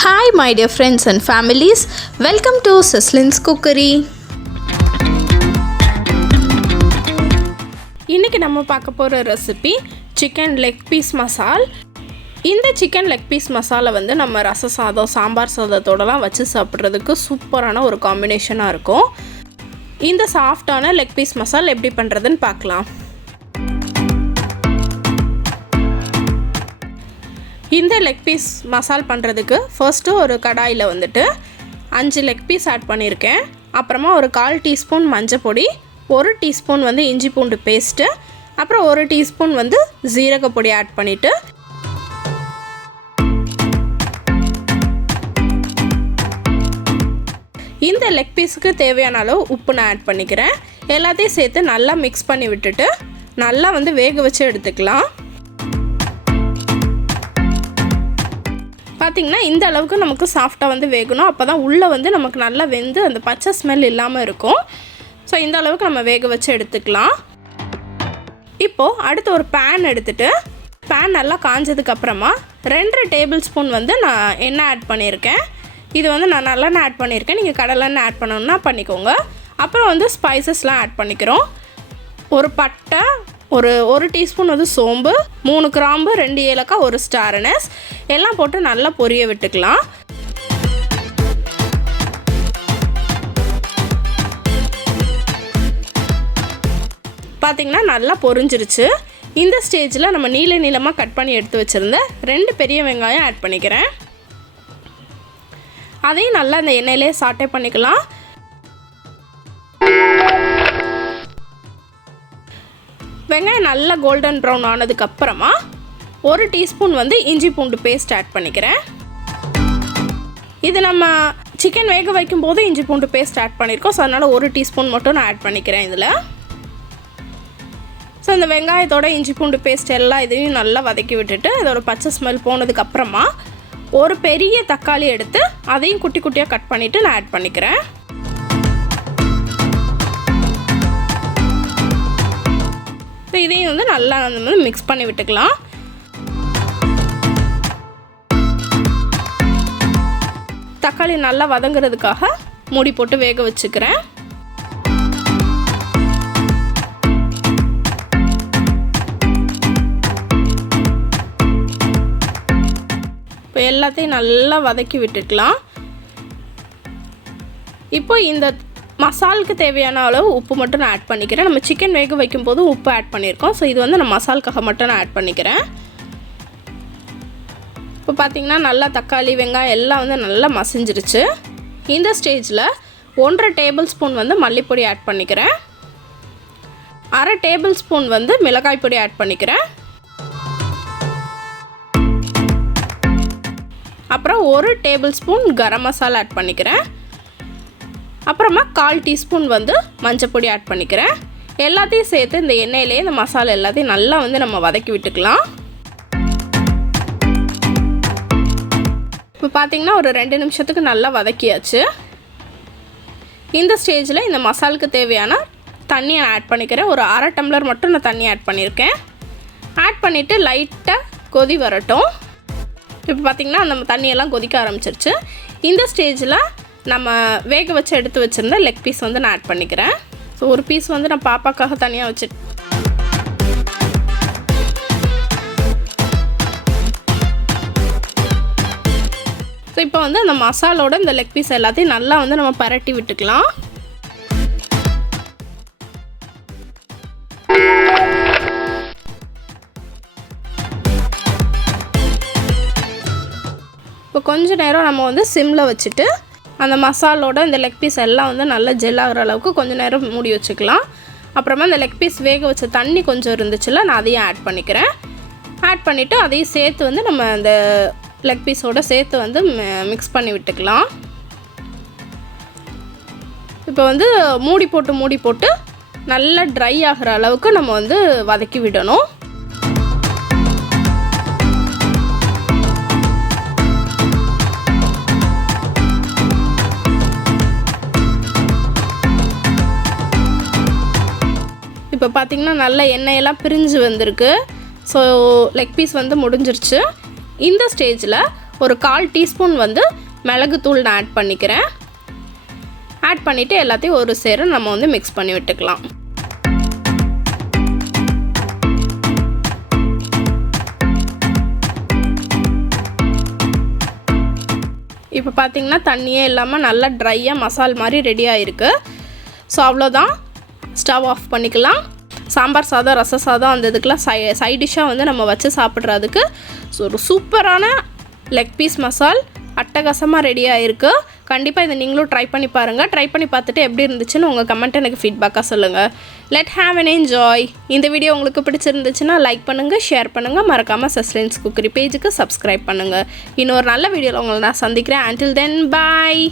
Hi my dear friends and families, welcome to Sislin's Cookery. இன்னைக்கு நம்ம பார்க்க போற ரெசிபி சிக்கன் லெக் பீஸ் மசால். இந்த சிக்கன் லெக் பீஸ் மசாலா வந்து நம்ம ரச சாதம் சாம்பார் சாதத்தோடலாம் வச்சு சாப்பிட்றதுக்கு சூப்பரான ஒரு காம்பினேஷனாக இருக்கும். இந்த சாஃப்டான லெக் பீஸ் மசால் எப்படி பண்ணுறதுன்னு பார்க்கலாம். இந்த லெக் பீஸ் மசால் பண்ணுறதுக்கு ஃபர்ஸ்ட்டு ஒரு கடாயில் வந்துட்டு 5 லெக் பீஸ் ஆட் பண்ணியிருக்கேன். அப்புறமா ஒரு 1/4 டீஸ்பூன் மஞ்சள் பொடி, 1 டீஸ்பூன் வந்து இஞ்சி பூண்டு பேஸ்ட்டு, அப்புறம் 1 டீஸ்பூன் வந்து ஜீரகப்பொடி ஆட் பண்ணிவிட்டு இந்த லெக் பீஸுக்கு தேவையான அளவு உப்பு நான் ஆட் பண்ணிக்கிறேன். எல்லாத்தையும் சேர்த்து நல்லா மிக்ஸ் பண்ணி விட்டுட்டு நல்லா வந்து வேக வச்சு எடுத்துக்கலாம். பார்த்திங்கன்னா இந்த அளவுக்கு நமக்கு சாஃப்டாக வந்து வேகணும். அப்போ தான் உள்ளே வந்து நமக்கு நல்லா வெந்து அந்த பச்சை ஸ்மெல் இல்லாமல் இருக்கும். ஸோ இந்த அளவுக்கு நம்ம வேக வச்சு எடுத்துக்கலாம். இப்போது அடுத்து ஒரு பேன் எடுத்துகிட்டு பேன் நல்லா காஞ்சதுக்கப்புறமா 2 டேபிள் ஸ்பூன் வந்து நான் எண்ணெய் ஆட் பண்ணியிருக்கேன். இது வந்து நான் நல்லெண்ணெய் ஆட் பண்ணியிருக்கேன். நீங்கள் கடலெண்ணெய் ஆட் பண்ணணுன்னா பண்ணிக்கோங்க. அப்புறம் வந்து ஸ்பைசஸ்லாம் ஆட் பண்ணிக்கிறோம். ஒரு பட்டை, ஒரு டீஸ்பூன் வந்து சோம்பு, 3 கிராம்பு, 2 ஏலக்காய், 1 ஸ்டார் அனஸ் எல்லாம் போட்டு நல்லா பொரிய விட்டுக்கலாம். பார்த்திங்கன்னா நல்லா பொரிஞ்சிருச்சு. இந்த ஸ்டேஜில் நம்ம நீளமாக கட் பண்ணி எடுத்து வச்சுருந்த 2 பெரிய வெங்காயம் ஆட் பண்ணிக்கிறேன். அதையும் நல்லா அந்த எண்ணெயிலே சாட்டே பண்ணிக்கலாம். வெங்காயம் நல்லா கோல்டன் ப்ரௌன் ஆனதுக்கப்புறமா 1 டீஸ்பூன் வந்து இஞ்சி பூண்டு பேஸ்ட் ஆட் பண்ணிக்கிறேன். இது நம்ம சிக்கன் வேக வைக்கும்போது இஞ்சி பூண்டு பேஸ்ட் ஆட் பண்ணியிருக்கோம். ஸோ அதனால் 1 டீஸ்பூன் மட்டும் நான் ஆட் பண்ணிக்கிறேன் இதில். ஸோ இந்த வெங்காயத்தோட இஞ்சி பூண்டு பேஸ்ட் எல்லாம் இதையும் நல்லா வதக்கி விட்டுட்டு இதோட பச்சை ஸ்மெல் போனதுக்கப்புறமா ஒரு பெரிய தக்காளி எடுத்து அதையும் குட்டி குட்டியாக கட் பண்ணிவிட்டு நான் ஆட் பண்ணிக்கிறேன். இதையும் வந்து நல்லா வந்து மிக்ஸ் பண்ணி விட்டுக்கலாம். தக்காளி நல்லா வதங்குறதுக்காக மூடி போட்டு வேக வச்சுக்கிறேன். இப்போ எல்லாத்தையும் நல்லா வதக்கி விட்டுக்கலாம். இப்போ இந்த மசாலுக்கு தேவையான அளவு உப்பு மட்டும் நான் ஆட் பண்ணிக்கிறேன். நம்ம சிக்கன் வேக வைக்கும்போது உப்பு ஆட் பண்ணியிருக்கோம். ஸோ இது வந்து நான் மசாலுக்காக மட்டும் நான் ஆட் பண்ணிக்கிறேன். இப்போ பார்த்திங்கன்னா நல்லா தக்காளி வெங்காயம் எல்லாம் வந்து நல்லா மசிஞ்சிருச்சு. இந்த ஸ்டேஜில் 1/2 டேபிள் ஸ்பூன் வந்து மல்லிப்பொடி ஆட் பண்ணிக்கிறேன். 1/2 டேபிள் ஸ்பூன் வந்து மிளகாய் பொடி ஆட் பண்ணிக்கிறேன். அப்புறம் 1 table spoon garam masala add பண்ணிக்கிறேன். அப்புறமா 1/4 டீஸ்பூன் வந்து மஞ்சள் பொடி ஆட் பண்ணிக்கிறேன். எல்லாத்தையும் சேர்த்து இந்த எண்ணெயிலே இந்த மசாலா எல்லாத்தையும் நல்லா வந்து நம்ம வதக்கி விட்டுக்கலாம். இப்போ பார்த்திங்கன்னா ஒரு 2 நிமிஷத்துக்கு நல்லா வதக்கியாச்சு. இந்த ஸ்டேஜில் இந்த மசாலுக்கு தேவையான தண்ணியை நான் ஆட் பண்ணிக்கிறேன். ஒரு 1/2 டம்ளர் மட்டும் நான் தண்ணி ஆட் பண்ணியிருக்கேன். ஆட் பண்ணிவிட்டு லைட்டாக கொதி வரட்டும். இப்போ பார்த்திங்கன்னா அந்த தண்ணியெல்லாம் கொதிக்க ஆரம்பிச்சிருச்சு. இந்த ஸ்டேஜில் நம்ம வேக வச்சு எடுத்து வச்சுருந்த லெக் பீஸ் வந்து நான் ஆட் பண்ணிக்கிறேன். ஸோ ஒரு பீஸ் வந்து நான் பாப்பாக்காக தனியாக வச்சுட்டு ஸோ இப்போ வந்து அந்த மசாலோட இந்த லெக் பீஸ் எல்லாத்தையும் நல்லா வந்து நம்ம பரட்டி விட்டுக்கலாம். இப்போ கொஞ்ச நேரம் நம்ம வந்து சிம்மில் வச்சுட்டு அந்த மசாலோட இந்த லெக் பீஸ் எல்லாம் வந்து நல்லா ஜெல் ஆகிற அளவுக்கு கொஞ்சம் நேரம் மூடி வச்சுக்கலாம். அப்புறமா அந்த லெக் பீஸ் வேக வச்ச தண்ணி கொஞ்சம் இருந்துச்சுல, நான் அதையும் ஆட் பண்ணிக்கிறேன். ஆட் பண்ணிவிட்டு அதையும் சேர்த்து வந்து நம்ம அந்த லெக் பீஸோடு சேர்த்து வந்து மிக்ஸ் பண்ணி விட்டுக்கலாம். இப்போ வந்து மூடி போட்டு நல்லா ட்ரை ஆகிற அளவுக்கு நம்ம வந்து வதக்கி விடணும். இப்போ பார்த்திங்கன்னா நல்லா எண்ணெயெல்லாம் பிரிஞ்சு வந்திருக்கு. ஸோ லெக் பீஸ் வந்து முடிஞ்சிருச்சு. இந்த ஸ்டேஜில் ஒரு 1/4 டீஸ்பூன் வந்து மிளகுத்தூள் நான் ஆட் பண்ணிக்கிறேன். ஆட் பண்ணிவிட்டு எல்லாத்தையும் ஒரு சேர நம்ம வந்து மிக்ஸ் பண்ணி விட்டுக்கலாம். இப்போ பார்த்திங்கன்னா தண்ணியே இல்லாமல் நல்லா ட்ரையாக மசால் மாதிரி ரெடி ஆகிருக்கு. ஸோ அவ்வளோதான், ஸ்டவ் ஆஃப் பண்ணிக்கலாம். சாம்பார் சாதம், ரச சாதம் அந்த இதுக்கெலாம் சைட் டிஷ்ஷாக வந்து நம்ம வச்சு சாப்பிட்றதுக்கு ஸோ ஒரு சூப்பரான லெக் பீஸ் மசால் அட்டகாசமாக ரெடி ஆகிருக்கு. கண்டிப்பாக இதை நீங்களும் ட்ரை பண்ணி பாருங்கள். ட்ரை பண்ணி பார்த்துட்டு எப்படி இருந்துச்சுன்னு உங்கள் கமெண்ட் எனக்கு ஃபீட்பேக்காக சொல்லுங்கள். Let have an enjoy. இந்த வீடியோ உங்களுக்கு பிடிச்சிருந்துச்சுன்னா லைக் பண்ணுங்கள், ஷேர் பண்ணுங்கள். மறக்காமல் சஸ்டென்ஸ் குக்கரி பேஜுக்கு சப்ஸ்கிரைப் பண்ணுங்கள். இன்னொரு நல்ல வீடியோவில் உங்களை நான் சந்திக்கிறேன். until then bye.